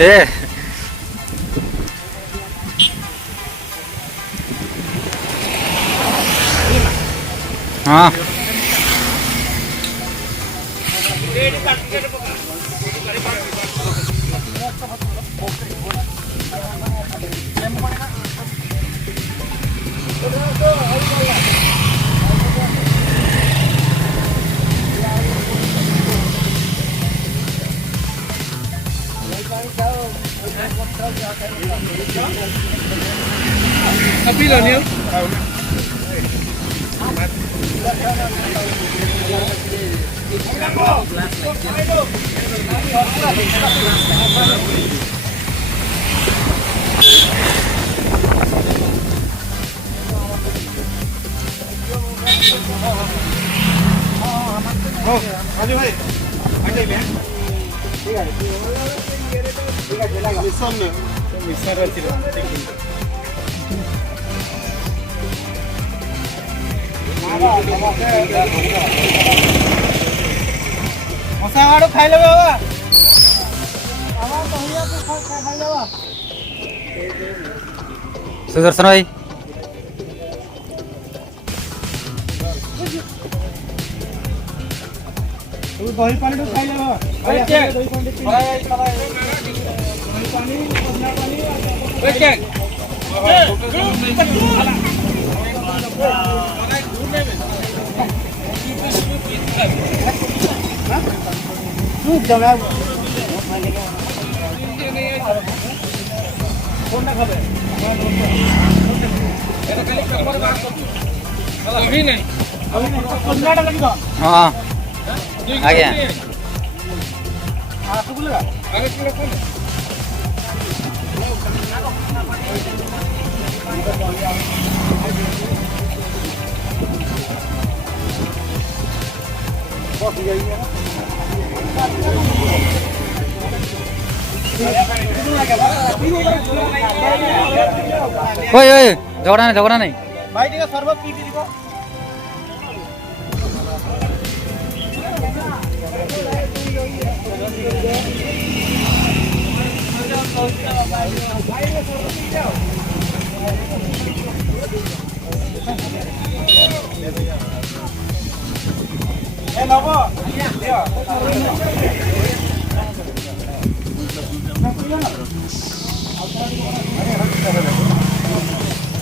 ए हाँ Api lo niyo. Raju भाई आगे ले ठीक है ठीक है चलेगा मिशन में मिशन रचिला मसा आड़ो खाइ लेबे बाबा आवा पहिया तो खाइ लेबा सुदर्शन भाई तू दही पानी तो खाइ लेबा अरे के दही पानी दही पानी पन्ना पानी ओए के जमा कोन ना खाबे এটা খালি কভার বাদ করছো अभी नहीं पन्ना लगेगा हाँ आ गया हां तो बोलेगा आगे किलो कौन बहुत गई है ओए ओए झगड़ा नहीं भाई टिका सर्व पी दिबो ए नबो दियो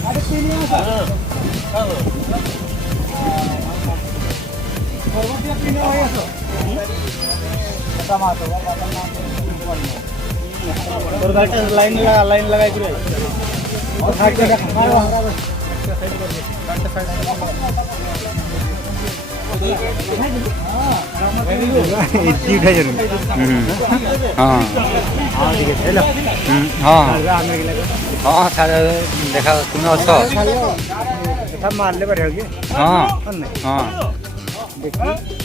अरे पीनी है सर पर्वतीय पीने है सर टमाटो और गाटा लाइन लगाई करे और हाथ के खाओ गाटा साइड इतनी उठा जरूर हाँ हाँ ठीक है चलो हाँ हाँ सारे देखा तुमने अच्छा सब मार ले पर होगी हाँ हाँ देखिए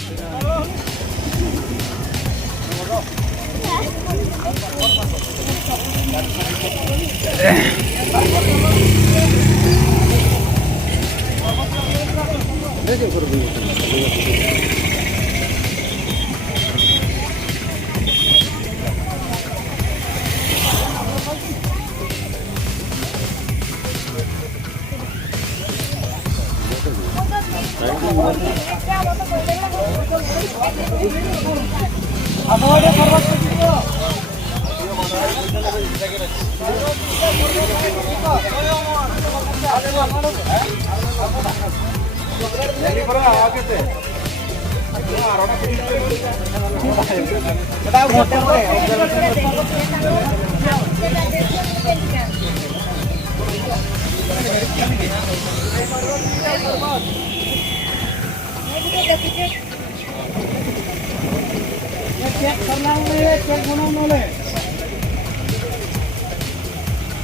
चेक करना है चेक बनाना है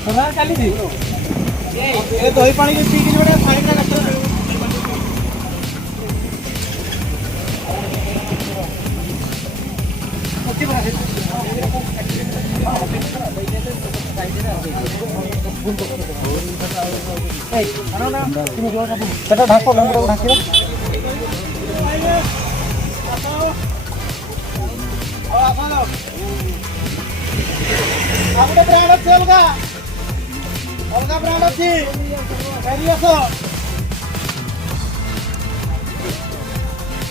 सदा चली थी ये दही पानी के पी के जोड़े फाइन ना करते ओके बना ए आना ना तुम जो का सेटा ढाको लंगड़ा ढाकियो आ आ ଆଉ ଗୋଟେ ବ୍ରାଣ୍ଡ ଅଛି ଅଲଗା ବ୍ରାଣ୍ଡ ଅଛି ଫେରି ଆସ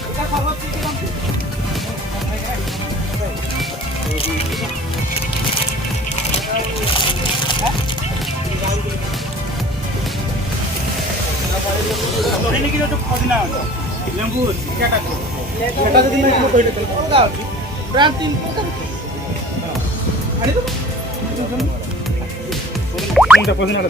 এটা খবর কি দিলাম ধরে নাকি তো পদিনা লেম্বু এটা যদি না কইলে তো অলগা আছে ব্রান্ড 3 প্রকার আনি তো কোনটা পদিনা